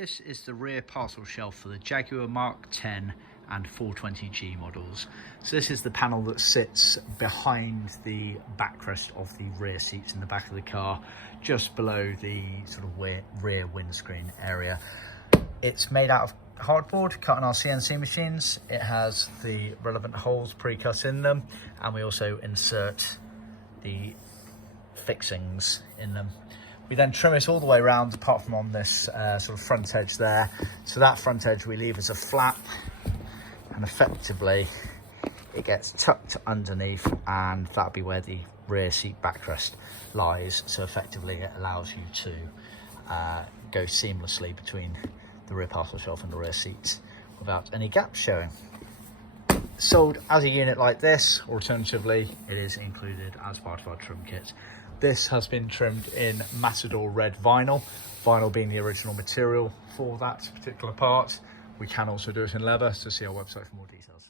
This is the rear parcel shelf for the Jaguar Mark 10 and 420G models. So this is the panel that sits behind the backrest of the rear seats in the back of the car, just below the sort of rear windscreen area. It's made out of hardboard cut on our CNC machines. It has the relevant holes pre-cut in them, and we also insert the fixings in them. We then trim it all the way around, apart from on this sort of front edge there. So that front edge we leave as a flap, and effectively it gets tucked underneath, and that'll be where the rear seat backrest lies. So effectively it allows you to go seamlessly between the rear parcel shelf and the rear seats without any gaps showing. Sold as a unit like this, or alternatively it is included as part of our trim kit. This has been trimmed in Matador Red Vinyl, vinyl being the original material for that particular part. We can also do it in leather, so see our website for more details.